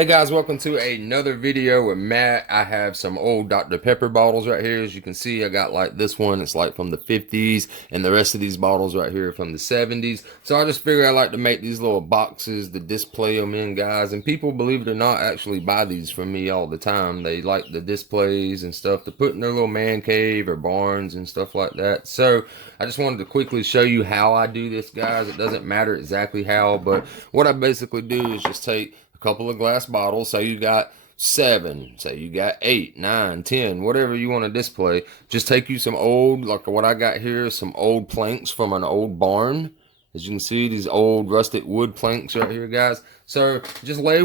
Hey guys, welcome to another video with Matt. I have some old Dr. Pepper bottles right here. As you can see, I got like this one, it's like from the 50s, and the rest of these bottles right here are from the 70s. So I just figured I like to make these little boxes to display them in, guys. And people, believe it or not, actually buy these from me all the time. They like the displays and stuff to put in their little man cave or barns and stuff like that. So I just wanted to quickly show you how I do this, guys. It doesn't matter exactly how, but what I basically do is just take couple of glass bottles. Say you got 7, say you got 8, 9, 10, whatever you want to display. Just take you some old, like what I got here is some old planks from an old barn. As you can see, these old rusted wood planks right here, guys. So just lay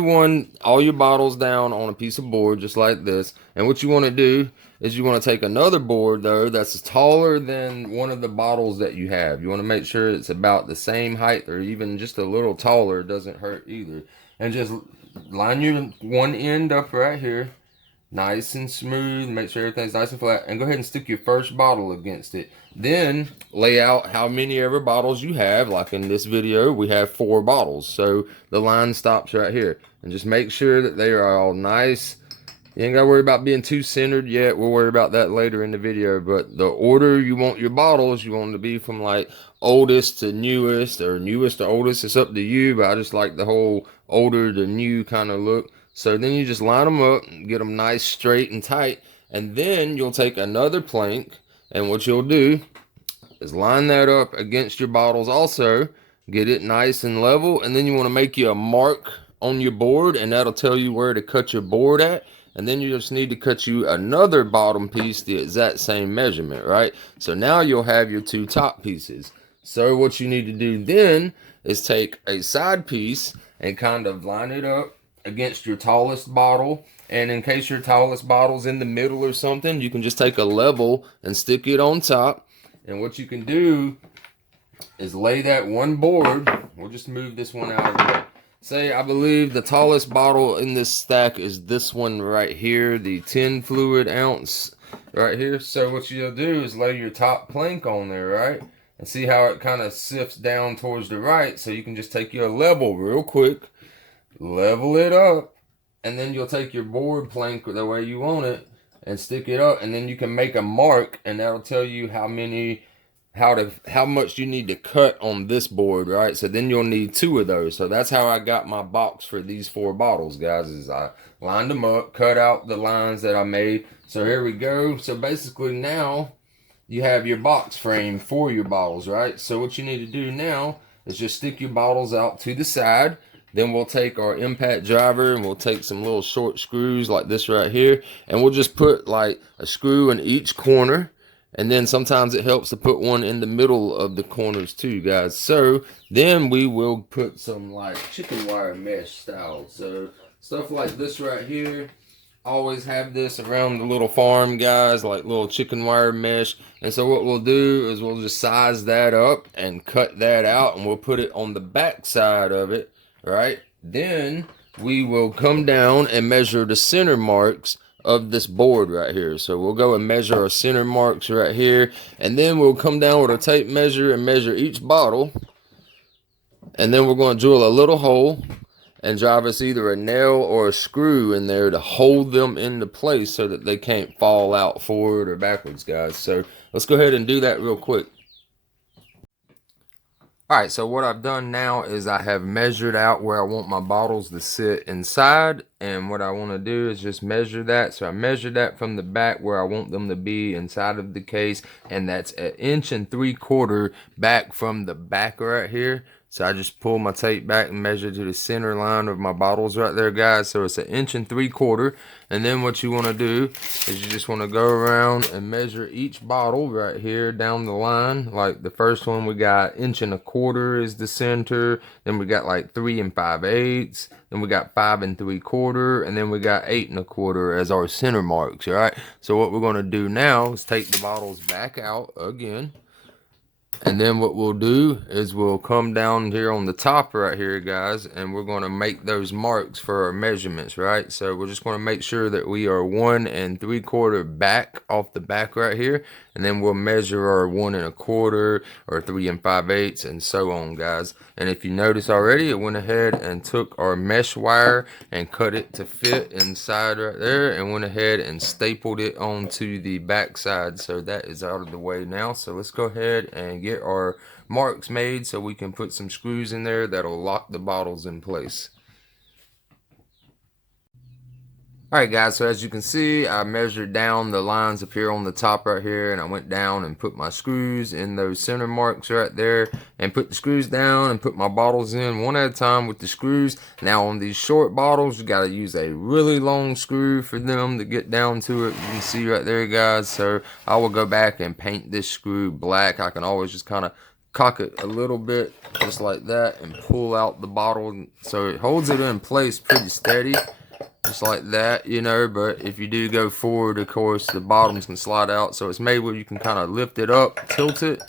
all your bottles down on a piece of board just like this. And what you want to do is you want to take another board though that's taller than one of the bottles that you have. You want to make sure it's about the same height or even just a little taller. It doesn't hurt either. And just line your one end up right here, nice and smooth. Make sure everything's nice and flat, and go ahead and stick your first bottle against it. Then lay out how many ever bottles you have. Like in this video, we have 4 bottles, so the line stops right here. And just make sure that they are all nice. You ain't gotta worry about being too centered yet. We'll worry about that later in the video. But the order you want your bottles, you want them to be from like oldest to newest, or newest to oldest. It's up to you, but I just like the whole older to new kind of look. So then you just line them up and get them nice, straight, and tight. And then you'll take another plank, and what you'll do is line that up against your bottles also. Get it nice and level, and then you want to make you a mark on your board, and that'll tell you where to cut your board at. And then you just need to cut you another bottom piece the exact same measurement, right? So now you'll have your 2 top pieces. So what you need to do then is take a side piece and kind of line it up against your tallest bottle. And in case your tallest bottle's in the middle or something, you can just take a level and stick it on top. And what you can do is lay that one board. We'll just move this one out of the way. Say, I believe the tallest bottle in this stack is this one right here, the 10 fluid ounce right here. So what you'll do is lay your top plank on there, right? And see how it kind of sifts down towards the right. So you can just take your level real quick, level it up, and then you'll take your board plank the way you want it and stick it up. And then you can make a mark, and that'll tell you how much you need to cut on this board, right? So then you'll need 2 of those. So that's how I got my box for these 4 bottles, guys, is I lined them up, cut out the lines that I made. So here we go. So basically now you have your box frame for your bottles, right? So what you need to do now is just stick your bottles out to the side. Then we'll take our impact driver and we'll take some little short screws like this right here, and we'll just put like a screw in each corner. And then sometimes it helps to put one in the middle of the corners too, guys. So then we will put some like chicken wire mesh style. So stuff like this right here. Always have this around the little farm, guys, like little chicken wire mesh. And so what we'll do is we'll just size that up and cut that out, and we'll put it on the back side of it, right? Then we will come down and measure the center marks of this board right here. So we'll go and measure our center marks right here, and then we'll come down with a tape measure and measure each bottle, and then we're going to drill a little hole and drive us either a nail or a screw in there to hold them into place so that they can't fall out forward or backwards, guys. So let's go ahead and do that real quick. Alright, so what I've done now is I have measured out where I want my bottles to sit inside, and what I want to do is just measure that. So I measured that from the back where I want them to be inside of the case, and that's 1.75 inches back from the back right here. So I just pull my tape back and measure to the center line of my bottles right there, guys. So it's 1.75 inches. And then what you want to do is you just want to go around and measure each bottle right here down the line. Like the first one, we got 1.25 inches is the center. Then we got like 3 5/8. Then we got 5 3/4. And then we got 8 1/4 as our center marks, all right? So what we're going to do now is take the bottles back out again. And then what we'll do is we'll come down here on the top right here, guys, and we're going to make those marks for our measurements, right? So we're just going to make sure that we are 1 3/4 back off the back right here, and then we'll measure our 1 1/4 or 3 5/8 and so on, guys. And if you notice already, it went ahead and took our mesh wire and cut it to fit inside right there, and went ahead and stapled it onto the back side. So that is out of the way now. So let's go ahead and get our marks made so we can put some screws in there that'll lock the bottles in place. Alright guys, so as you can see, I measured down the lines up here on the top right here, and I went down and put my screws in those center marks right there, and put the screws down and put my bottles in one at a time with the screws. Now on these short bottles, you got to use a really long screw for them to get down to it. You can see right there, guys. So I will go back and paint this screw black. I can always just kind of cock it a little bit just like that and pull out the bottle so it holds it in place pretty steady, just like that, you know. But if you do go forward, of course, the bottoms can slide out. So it's made where you can kind of lift it up, tilt it,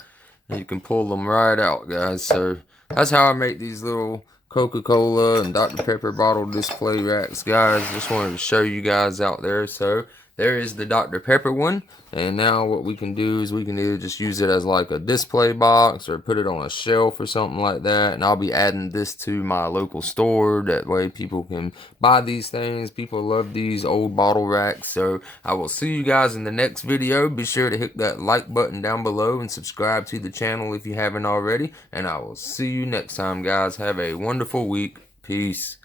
and you can pull them right out, guys. So that's how I make these little Coca-Cola and Dr. Pepper bottle display racks, guys. Just wanted to show you guys out there. So there is the Dr. Pepper one. And now what we can do is we can either just use it as like a display box or put it on a shelf or something like that. And I'll be adding this to my local store. That way people can buy these things. People love these old bottle racks. So I will see you guys in the next video. Be sure to hit that like button down below and subscribe to the channel if you haven't already. And I will see you next time, guys. Have a wonderful week. Peace.